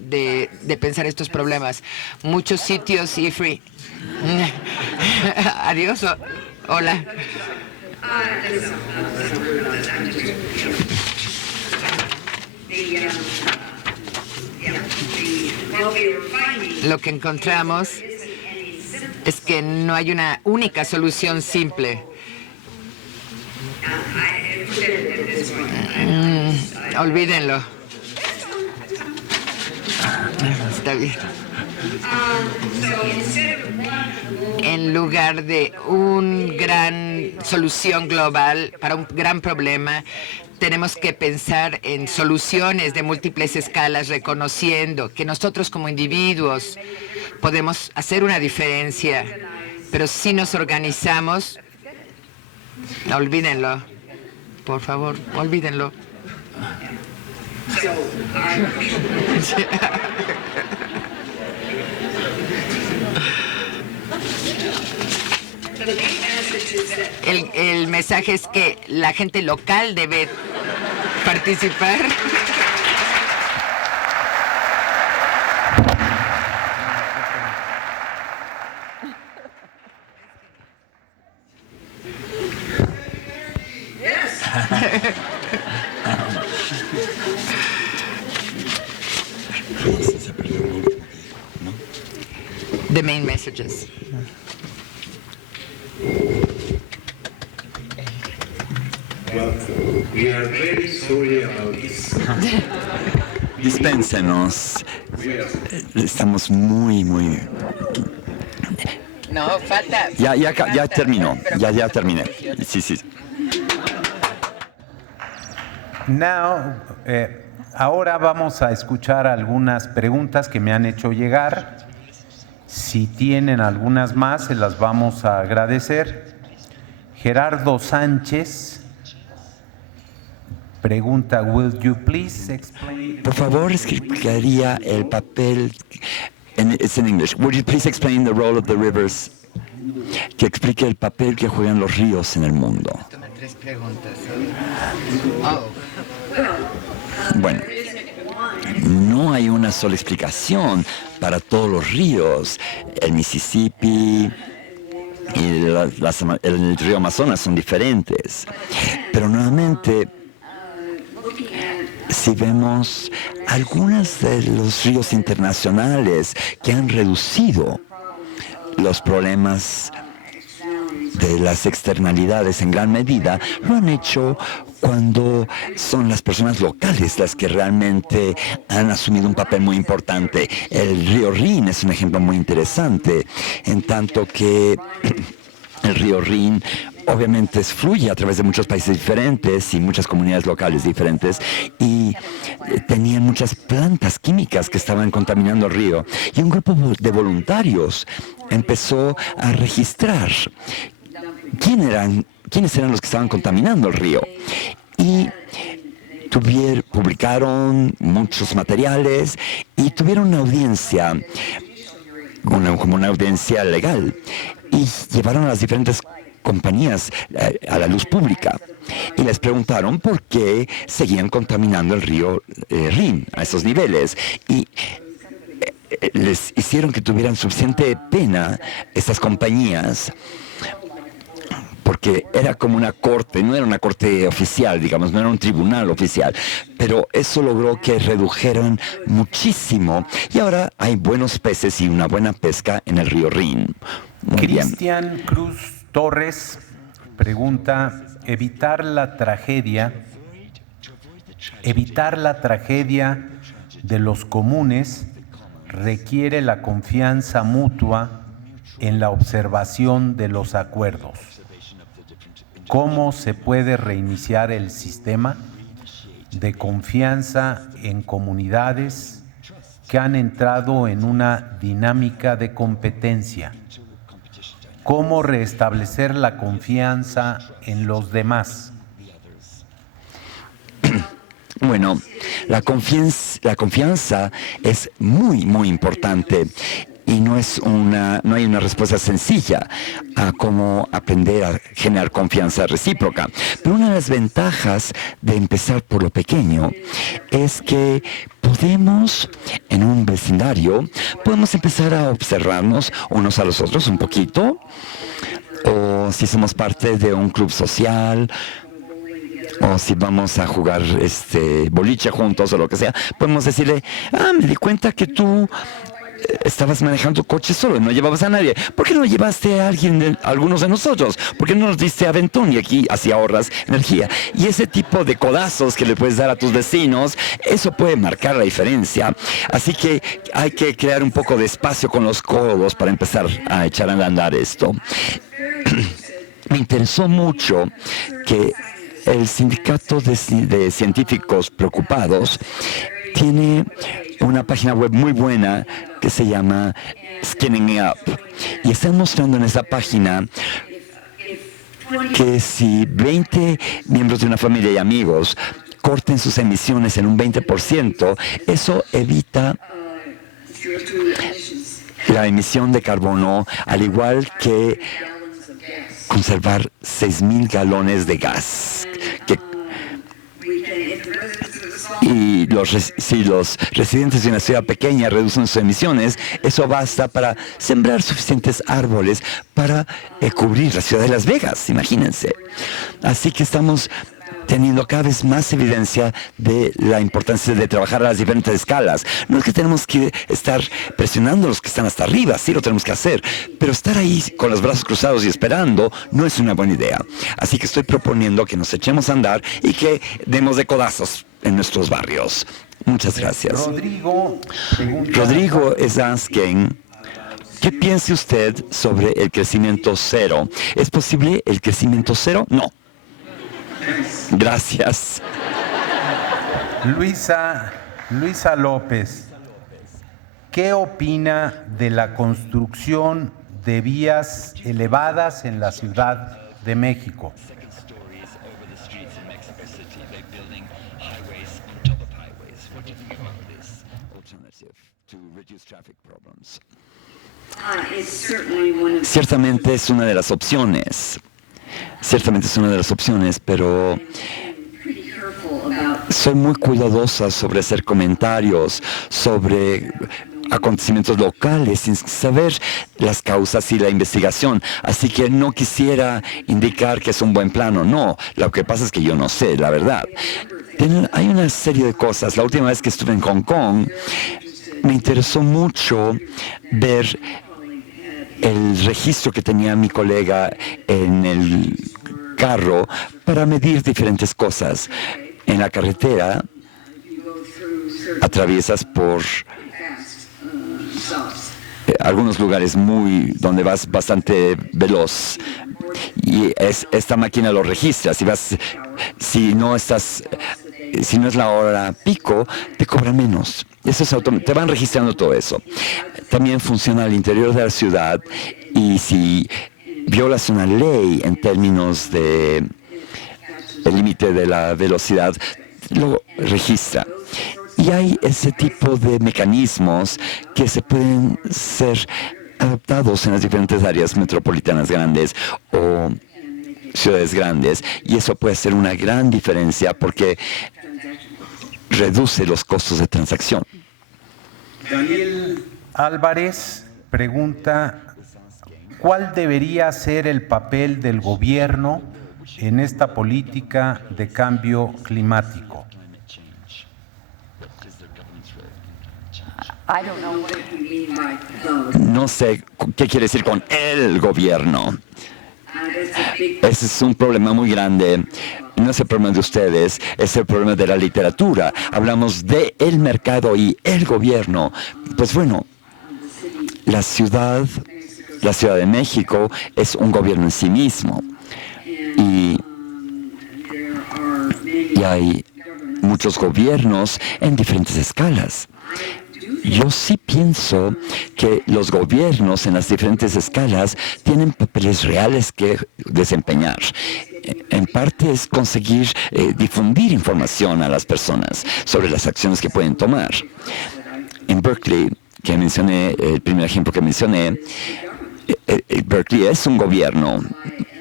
de pensar estos problemas. Muchos sitios IFRI. Adiós. Hola. Lo que encontramos es que no hay una única solución simple. Olvídenlo. Está bien. En lugar de una gran solución global para un gran problema, tenemos que pensar en soluciones de múltiples escalas, reconociendo que nosotros como individuos podemos hacer una diferencia, pero si nos organizamos, olvídenlo, por favor, olvídenlo. El mensaje es que la gente local debe participar. The main messages. Well, we are very sorry about this. Dispénsenos. Estamos muy. No, falta. Ya terminó. Ya terminé. Sí. Ahora vamos a escuchar algunas preguntas que me han hecho llegar. Si tienen algunas más, se las vamos a agradecer. Gerardo Sánchez pregunta, will you please explain... Por favor, explicaría el papel, it's in English, would you please explain the role of the rivers, que explique el papel que juegan los ríos en el mundo. Toma 3 preguntas. Bueno, no hay una sola explicación para todos los ríos. El Mississippi y el río Amazonas son diferentes. Pero nuevamente, si vemos algunos de los ríos internacionales que han reducido los problemas de las externalidades en gran medida, lo han hecho cuando son las personas locales las que realmente han asumido un papel muy importante. El río Rin es un ejemplo muy interesante, en tanto que el río Rin obviamente fluye a través de muchos países diferentes y muchas comunidades locales diferentes, y tenían muchas plantas químicas que estaban contaminando el río. Y un grupo de voluntarios empezó a registrar quiénes eran los que estaban contaminando el río. Y publicaron muchos materiales y tuvieron una audiencia, como una audiencia legal, y llevaron a las diferentes compañías a la luz pública y les preguntaron por qué seguían contaminando el río Rin a esos niveles, y les hicieron que tuvieran suficiente pena estas compañías, porque que era como una corte, no era una corte oficial, digamos, no era un tribunal oficial, pero eso logró que redujeran muchísimo y ahora hay buenos peces y una buena pesca en el río Rin. Muy bien. Cristian Cruz Torres pregunta, evitar la tragedia de los comunes requiere la confianza mutua en la observación de los acuerdos. ¿Cómo se puede reiniciar el sistema de confianza en comunidades que han entrado en una dinámica de competencia? ¿Cómo restablecer la confianza en los demás? Bueno, la confianza es muy, muy importante y no hay una respuesta sencilla a cómo aprender a generar confianza recíproca. Pero una de las ventajas de empezar por lo pequeño es que podemos, en un vecindario, podemos empezar a observarnos unos a los otros un poquito, o si somos parte de un club social, o si vamos a jugar boliche juntos o lo que sea, podemos decirle, me di cuenta que tú estabas manejando tu coche solo y no llevabas a nadie. ¿Por qué no llevaste a algunos de nosotros? ¿Por qué no nos diste aventón? Y aquí así ahorras energía. Y ese tipo de codazos que le puedes dar a tus vecinos, eso puede marcar la diferencia. Así que hay que crear un poco de espacio con los codos para empezar a echar a andar esto. Me interesó mucho que el sindicato de científicos preocupados tiene una página web muy buena que se llama Skinning Up. Y están mostrando en esa página que si 20 miembros de una familia y amigos corten sus emisiones en un 20%, eso evita la emisión de carbono, al igual que conservar 6,000 galones de gas. Y si los residentes de una ciudad pequeña reducen sus emisiones, eso basta para sembrar suficientes árboles para cubrir la ciudad de Las Vegas, imagínense. Así que estamos teniendo cada vez más evidencia de la importancia de trabajar a las diferentes escalas. No es que tenemos que estar presionando a los que están hasta arriba, sí lo tenemos que hacer, pero estar ahí con los brazos cruzados y esperando no es una buena idea. Así que estoy proponiendo que nos echemos a andar y que demos de codazos en nuestros barrios. Muchas gracias. Rodrigo es asking, ¿qué piensa usted sobre el crecimiento cero? ¿Es posible el crecimiento cero? No. Gracias. Luisa López, ¿qué opina de la construcción de vías elevadas en la Ciudad de México? Ciertamente es una de las opciones. Pero soy muy cuidadosa sobre hacer comentarios sobre acontecimientos locales sin saber las causas y la investigación. Así que no quisiera indicar que es un buen plan o no. Lo que pasa es que yo no sé, la verdad. Hay una serie de cosas. La última vez que estuve en Hong Kong, me interesó mucho ver el registro que tenía mi colega en el carro para medir diferentes cosas. En la carretera atraviesas por algunos lugares donde vas bastante veloz y esta máquina lo registra. Si no es la hora pico, te cobra menos. Te van registrando todo eso. También funciona al interior de la ciudad y si violas una ley en términos de el límite de la velocidad, lo registra. Y hay ese tipo de mecanismos que se pueden ser adaptados en las diferentes áreas metropolitanas grandes o ciudades grandes, y eso puede ser una gran diferencia porque reduce los costos de transacción. Daniel Álvarez pregunta, ¿cuál debería ser el papel del gobierno en esta política de cambio climático? No sé qué quiere decir con el gobierno. Ese es un problema muy grande. No es el problema de ustedes, es el problema de la literatura. Hablamos de el mercado y el gobierno. Pues bueno, la Ciudad de México es un gobierno en sí mismo. Y hay muchos gobiernos en diferentes escalas. Yo sí pienso que los gobiernos en las diferentes escalas tienen papeles reales que desempeñar. En parte es conseguir difundir información a las personas sobre las acciones que pueden tomar. En Berkeley, que mencioné, el primer ejemplo que mencioné, Berkeley es un gobierno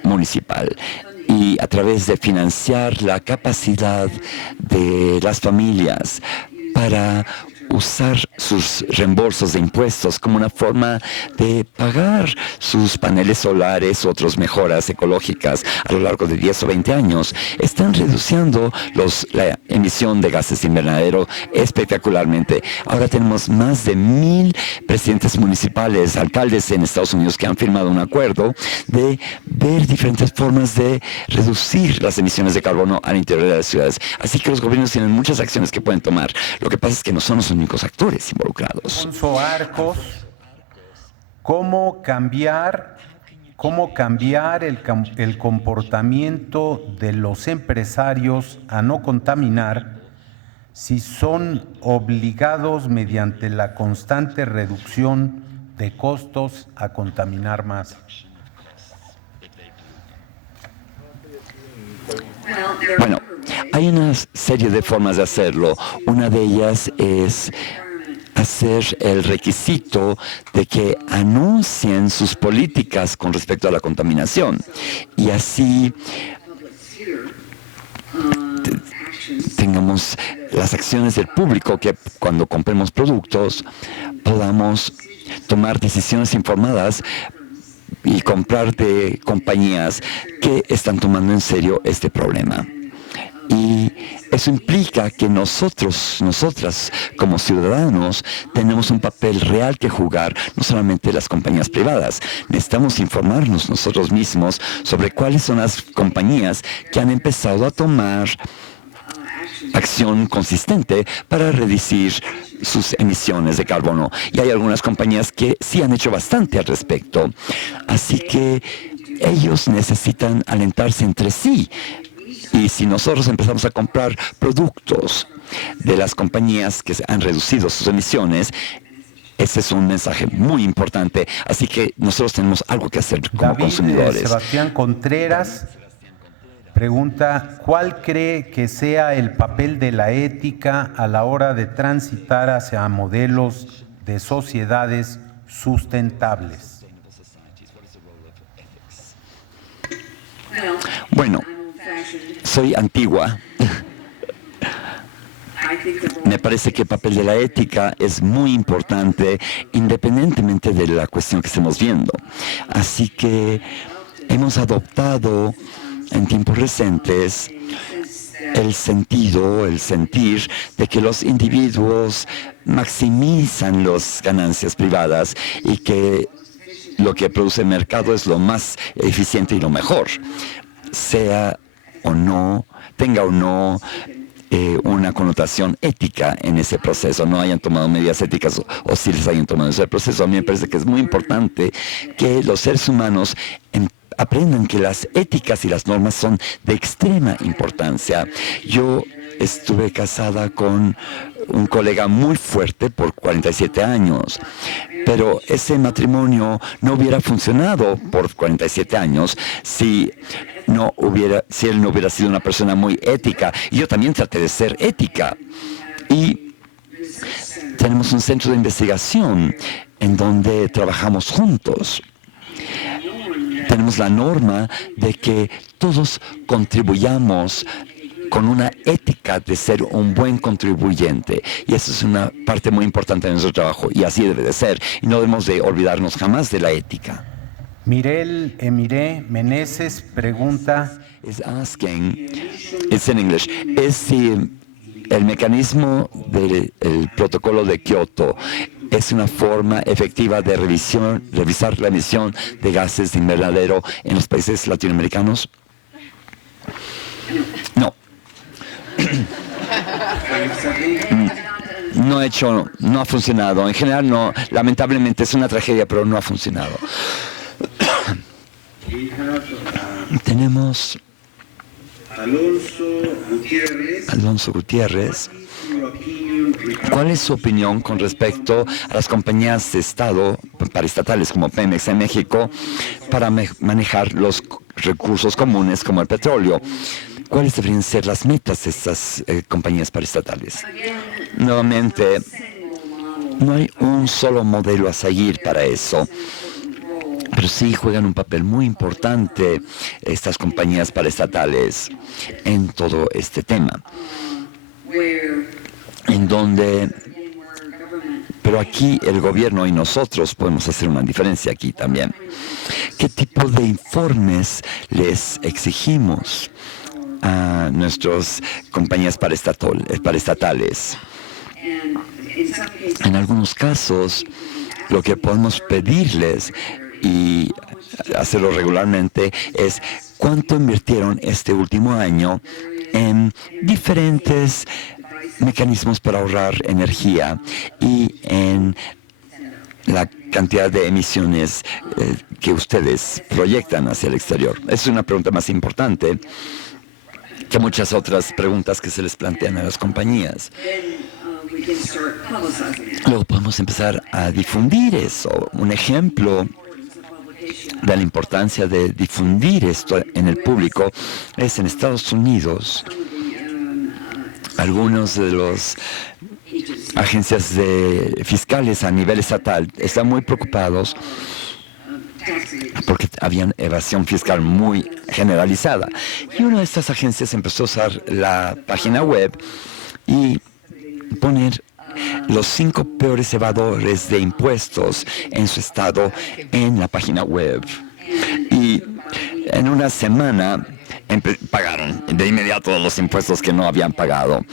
municipal. Y a través de financiar la capacidad de las familias para usar sus reembolsos de impuestos como una forma de pagar sus paneles solares u otras mejoras ecológicas a lo largo de 10 o 20 años, están reduciendo la emisión de gases de invernadero espectacularmente. Ahora tenemos más de 1,000 presidentes municipales, alcaldes en Estados Unidos que han firmado un acuerdo de ver diferentes formas de reducir las emisiones de carbono al interior de las ciudades. Así que los gobiernos tienen muchas acciones que pueden tomar. Lo que pasa es que no son los únicos actores involucrados. Alfonso Arcos, ¿cómo cambiar el comportamiento de los empresarios a no contaminar si son obligados mediante la constante reducción de costos a contaminar más? Bueno, hay una serie de formas de hacerlo. Una de ellas es hacer el requisito de que anuncien sus políticas con respecto a la contaminación. Y así tengamos las acciones del público, que cuando compremos productos podamos tomar decisiones informadas y comprar de compañías que están tomando en serio este problema. Y eso implica que nosotras como ciudadanos tenemos un papel real que jugar, no solamente las compañías privadas. Necesitamos informarnos nosotros mismos sobre cuáles son las compañías que han empezado a tomar acción consistente para reducir sus emisiones de carbono. Y hay algunas compañías que sí han hecho bastante al respecto. Así que ellos necesitan alentarse entre sí. Y si nosotros empezamos a comprar productos de las compañías que han reducido sus emisiones, ese es un mensaje muy importante. Así que nosotros tenemos algo que hacer como consumidores. Sebastián Contreras pregunta, ¿cuál cree que sea el papel de la ética a la hora de transitar hacia modelos de sociedades sustentables? Bueno, soy antigua. Me parece que el papel de la ética es muy importante independientemente de la cuestión que estemos viendo. Así que hemos adoptado en tiempos recientes el sentir de que los individuos maximizan las ganancias privadas y que lo que produce el mercado es lo más eficiente y lo mejor, sea o no, tenga o no una connotación ética en ese proceso, no hayan tomado medidas éticas o si les hayan tomado ese proceso. A mí me parece que es muy importante que los seres humanos aprendan que las éticas y las normas son de extrema importancia. Yo estuve casada con un colega muy fuerte por 47 años, pero ese matrimonio no hubiera funcionado por 47 años si él no hubiera sido una persona muy ética. Y yo también traté de ser ética. Y tenemos un centro de investigación en donde trabajamos juntos. Tenemos la norma de que todos contribuyamos con una ética de ser un buen contribuyente. Y eso es una parte muy importante de nuestro trabajo, y así debe de ser. Y no debemos de olvidarnos jamás de la ética. Mirel Emiré Meneses pregunta, is asking, it's in English, es si el mecanismo del protocolo de Kioto es una forma efectiva de revisar la emisión de gases de invernadero en los países latinoamericanos. No. No ha funcionado. En general no, lamentablemente es una tragedia, pero no ha funcionado. Tenemos Alonso Gutiérrez. ¿Cuál es su opinión con respecto a las compañías de Estado paraestatales como Pemex en México para manejar los recursos comunes como el petróleo? ¿Cuáles deberían ser las metas de estas compañías paraestatales? Nuevamente, no hay un solo modelo a seguir para eso, pero sí juegan un papel muy importante estas compañías paraestatales en todo este tema. Pero aquí el gobierno y nosotros podemos hacer una diferencia aquí también. ¿Qué tipo de informes les exigimos a nuestras compañías paraestatales? En algunos casos, lo que podemos pedirles y hacerlo regularmente es cuánto invirtieron este último año en diferentes mecanismos para ahorrar energía y en la cantidad de emisiones que ustedes proyectan hacia el exterior. Es una pregunta más importante que muchas otras preguntas que se les plantean a las compañías. Luego podemos empezar a difundir eso. Un ejemplo de la importancia de difundir esto en el público es en Estados Unidos. Algunos de los agencias fiscales a nivel estatal están muy preocupados porque había evasión fiscal muy generalizada. Y una de estas agencias empezó a usar la página web y poner los 5 peores evadores de impuestos en su estado en la página web. Y en una semana pagaron de inmediato los impuestos que no habían pagado.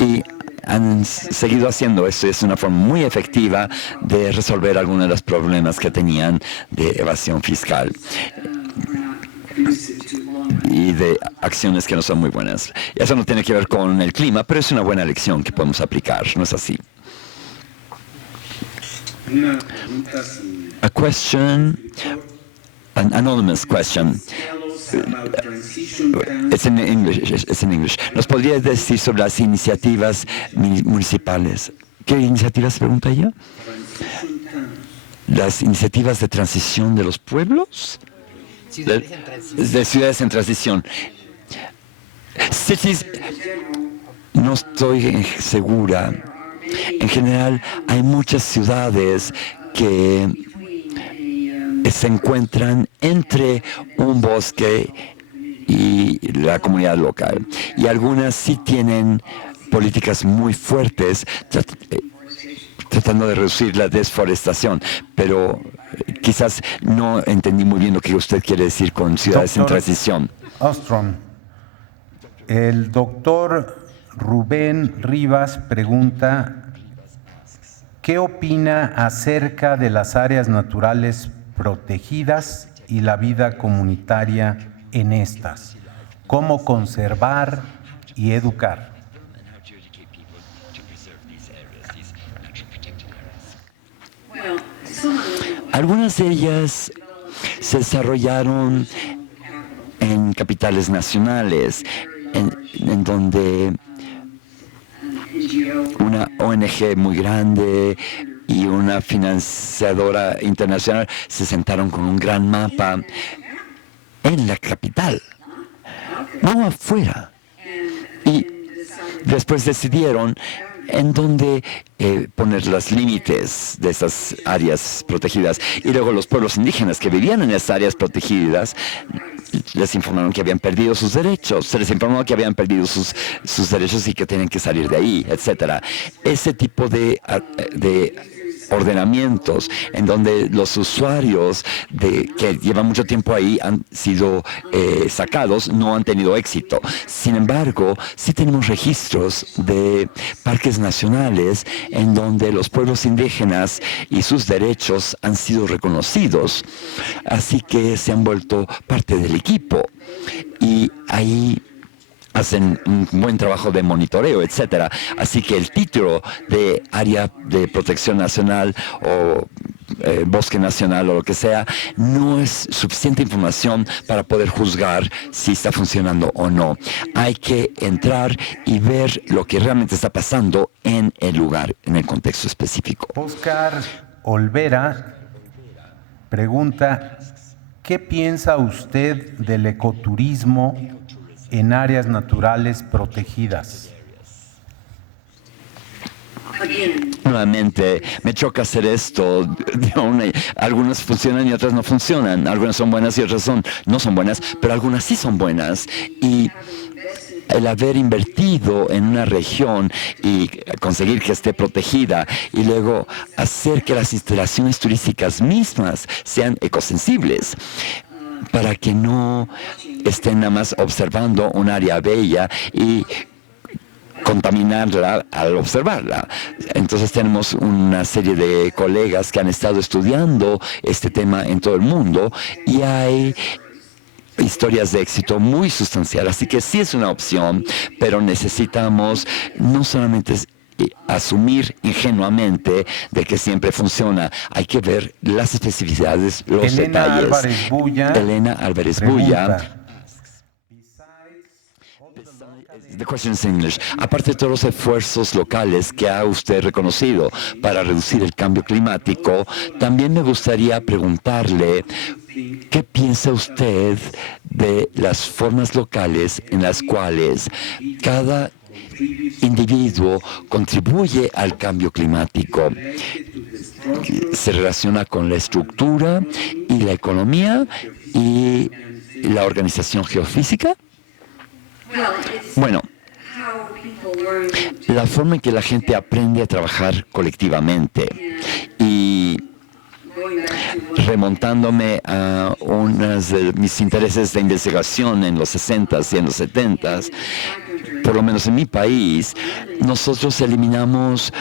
Y han seguido haciendo eso. Es una forma muy efectiva de resolver algunos de los problemas que tenían de evasión fiscal y de acciones que no son muy buenas. Eso no tiene que ver con el clima, pero es una buena lección que podemos aplicar, ¿no es así? A question, an anonymous question. It's in English. ¿Nos podría decir sobre las iniciativas municipales? ¿Qué iniciativas pregunta ella? ¿Las iniciativas de transición de los pueblos? De ciudades en transición. Cities, no estoy segura. En general, hay muchas ciudades que se encuentran entre un bosque y la comunidad local. Y algunas sí tienen políticas muy fuertes tratando de reducir la desforestación, pero quizás no entendí muy bien lo que usted quiere decir con ciudades en transición. Ostrom, el doctor Rubén Rivas pregunta, ¿qué opina acerca de las áreas naturales protegidas y la vida comunitaria en estas? ¿Cómo conservar y educar? Algunas de ellas se desarrollaron en capitales nacionales, en donde una ONG muy grande y una financiadora internacional se sentaron con un gran mapa en la capital, no afuera. Y después decidieron en dónde poner los límites de esas áreas protegidas. Y luego los pueblos indígenas que vivían en esas áreas protegidas les informaron que habían perdido sus derechos, se les informó que habían perdido sus derechos y que tenían que salir de ahí, etcétera. Ese tipo de ordenamientos en donde los usuarios que llevan mucho tiempo ahí han sido sacados, no han tenido éxito. Sin embargo, sí tenemos registros de parques nacionales en donde los pueblos indígenas y sus derechos han sido reconocidos, así que se han vuelto parte del equipo y ahí hacen un buen trabajo de monitoreo, etcétera. Así que el título de área de protección nacional o bosque nacional o lo que sea, no es suficiente información para poder juzgar si está funcionando o no. Hay que entrar y ver lo que realmente está pasando en el lugar, en el contexto específico. Oscar Olvera pregunta, ¿qué piensa usted del ecoturismo en áreas naturales protegidas? Nuevamente, me choca hacer esto. Algunas funcionan y otras no funcionan. Algunas son buenas y otras no son buenas, pero algunas sí son buenas. Y el haber invertido en una región y conseguir que esté protegida y luego hacer que las instalaciones turísticas mismas sean ecosensibles, para que no estén nada más observando un área bella y contaminarla al observarla. Entonces tenemos una serie de colegas que han estado estudiando este tema en todo el mundo y hay historias de éxito muy sustanciales. Así que sí es una opción, pero necesitamos no solamente asumir ingenuamente de que siempre funciona. Hay que ver las especificidades, los detalles. Elena Álvarez Bulla. The question is in English. Aparte de todos los esfuerzos locales que ha usted reconocido para reducir el cambio climático, también me gustaría preguntarle ¿qué piensa usted de las formas locales en las cuales cada individuo contribuye al cambio climático? Se relaciona con la estructura y la economía y la organización geofísica. Bueno, la forma en que la gente aprende a trabajar colectivamente y remontándome a unos de mis intereses de investigación en los 60s y en los 70s, por lo menos en mi país, nosotros eliminamos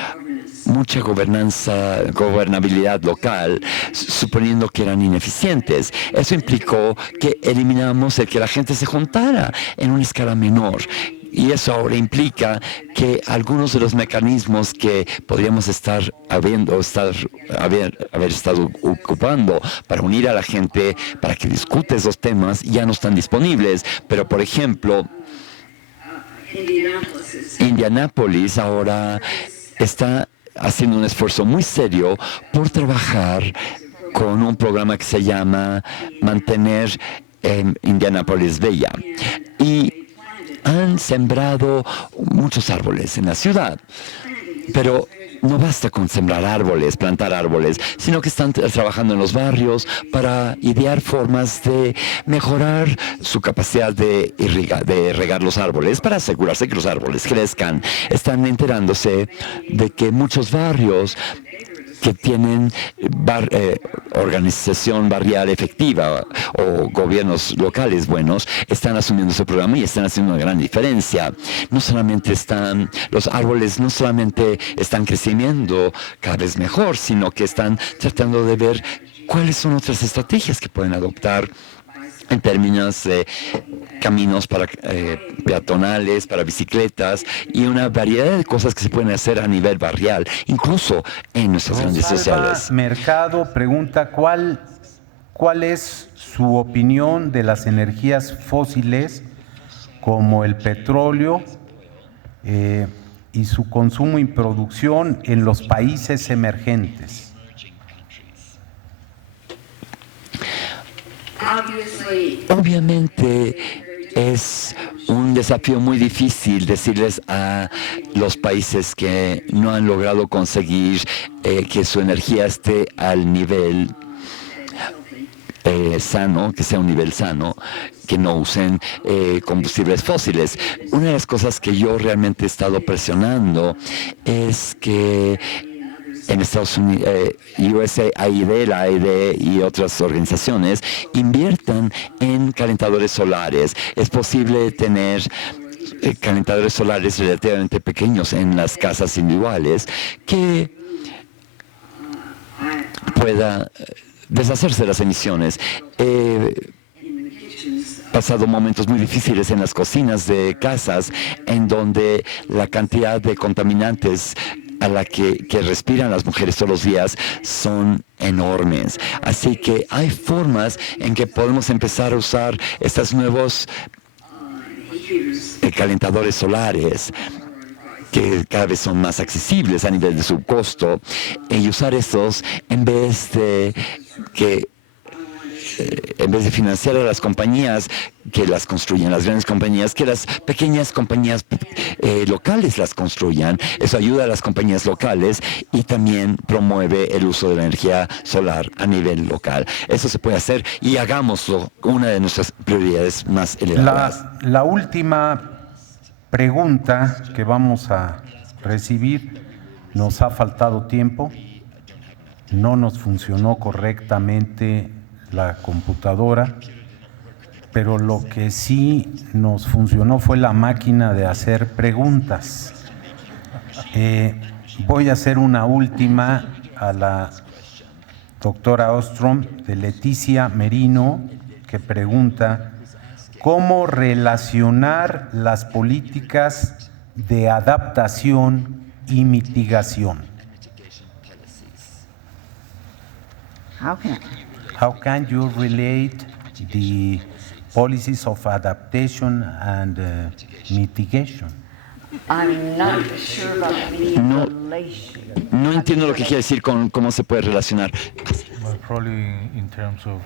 mucha gobernabilidad local, suponiendo que eran ineficientes. Eso implicó que eliminamos el que la gente se juntara en una escala menor. Y eso ahora implica que algunos de los mecanismos que podríamos haber estado ocupando para unir a la gente, para que discute esos temas, ya no están disponibles. Pero, por ejemplo, Indianápolis ahora está haciendo un esfuerzo muy serio por trabajar con un programa que se llama Mantener Indianápolis Bella. Y han sembrado muchos árboles en la ciudad, pero no basta con sembrar árboles, plantar árboles, sino que están trabajando en los barrios para idear formas de mejorar su capacidad de regar los árboles, para asegurarse que los árboles crezcan. Están enterándose de que muchos barrios que tienen organización barrial efectiva o gobiernos locales buenos, están asumiendo ese programa y están haciendo una gran diferencia. No solamente los árboles no solamente están creciendo cada vez mejor, sino que están tratando de ver cuáles son otras estrategias que pueden adoptar en términos de caminos para peatonales, para bicicletas y una variedad de cosas que se pueden hacer a nivel barrial, incluso en nuestras grandes sociales. Mercado pregunta ¿cuál es su opinión de las energías fósiles como el petróleo y su consumo y producción en los países emergentes? Obviamente es un desafío muy difícil decirles a los países que no han logrado conseguir que su energía esté al nivel sano, que sea un nivel sano, que no usen combustibles fósiles. Una de las cosas que yo realmente he estado presionando es que en Estados Unidos, USAID, la AID y otras organizaciones inviertan en calentadores solares. Es posible tener calentadores solares relativamente pequeños en las casas individuales que pueda deshacerse de las emisiones. Pasado momentos muy difíciles en las cocinas de casas en donde la cantidad de contaminantes a la que respiran las mujeres todos los días son enormes. Así que hay formas en que podemos empezar a usar estos nuevos calentadores solares que cada vez son más accesibles a nivel de su costo, y usar estos en vez de financiar a las compañías que las construyen, las grandes compañías, que las pequeñas compañías locales las construyan. Eso ayuda a las compañías locales y también promueve el uso de la energía solar a nivel local. Eso se puede hacer y hagámoslo una de nuestras prioridades más elevadas. La última pregunta que vamos a recibir, nos ha faltado tiempo, no nos funcionó correctamente la computadora, pero lo que sí nos funcionó fue la máquina de hacer preguntas. Voy a hacer una última a la doctora Ostrom, de Leticia Merino, que pregunta: ¿cómo relacionar las políticas de adaptación y mitigación? How can you relate the policies of adaptation and mitigation? I'm not sure about the relation. No entiendo lo que quiere decir con cómo se puede relacionar. Well, probably in terms of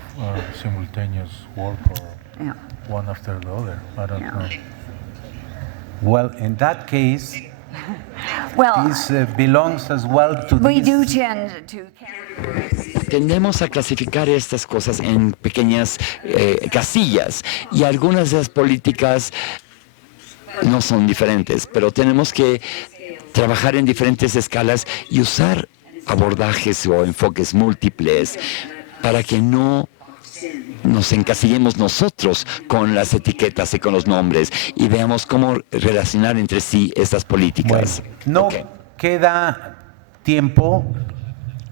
simultaneous work or Yeah. one after the other. I don't Yeah. know. Well, in that case, Well, this belongs as well to we this. do tend to categorize. Tendemos a clasificar estas cosas en pequeñas casillas, y algunas de las políticas no son diferentes, pero tenemos que trabajar en diferentes escalas y usar abordajes o enfoques múltiples para que no nos encasillemos nosotros con las etiquetas y con los nombres, y veamos cómo relacionar entre sí estas políticas. Bueno, no Ok. queda tiempo,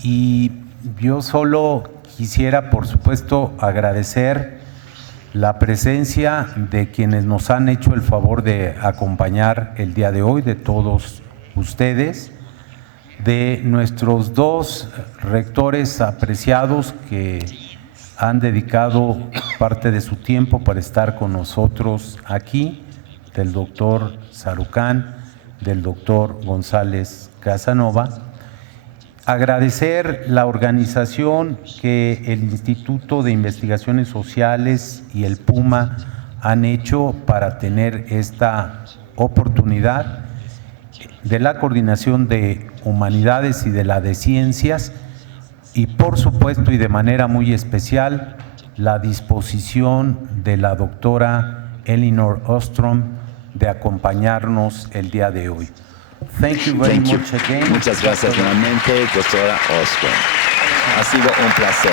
y yo solo quisiera, por supuesto, agradecer la presencia de quienes nos han hecho el favor de acompañar el día de hoy, de todos ustedes, de nuestros dos rectores apreciados que han dedicado parte de su tiempo para estar con nosotros aquí, del doctor Sarucán, del doctor González Casanova. Agradecer la organización que el Instituto de Investigaciones Sociales y el PUMA han hecho para tener esta oportunidad, de la Coordinación de Humanidades y de la de Ciencias, y por supuesto y de manera muy especial la disposición de la doctora Elinor Ostrom de acompañarnos el día de hoy. Thank you very Thank you. much again. Muchas gracias nuevamente, doctora Ostrom. Ha sido un placer.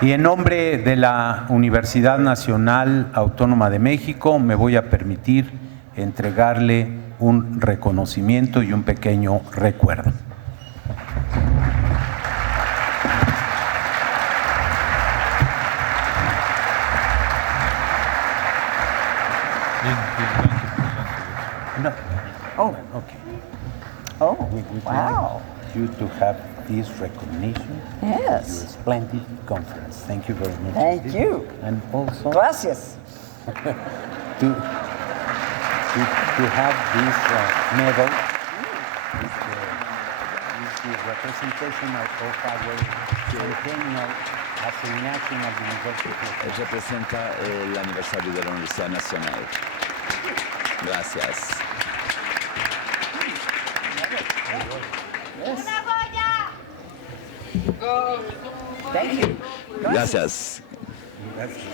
Y en nombre de la Universidad Nacional Autónoma de México me voy a permitir entregarle un reconocimiento y un pequeño recuerdo. No. Oh, okay. Oh, We would wow. like you to have this recognition. Yes. Your splendid conference. Thank you very much. Thank indeed. you. And also Gracias. to have this medal is the representation of our centennial as a national university. Representa el aniversario de la Universidad Nacional. Gracias. Gracias. Gracias.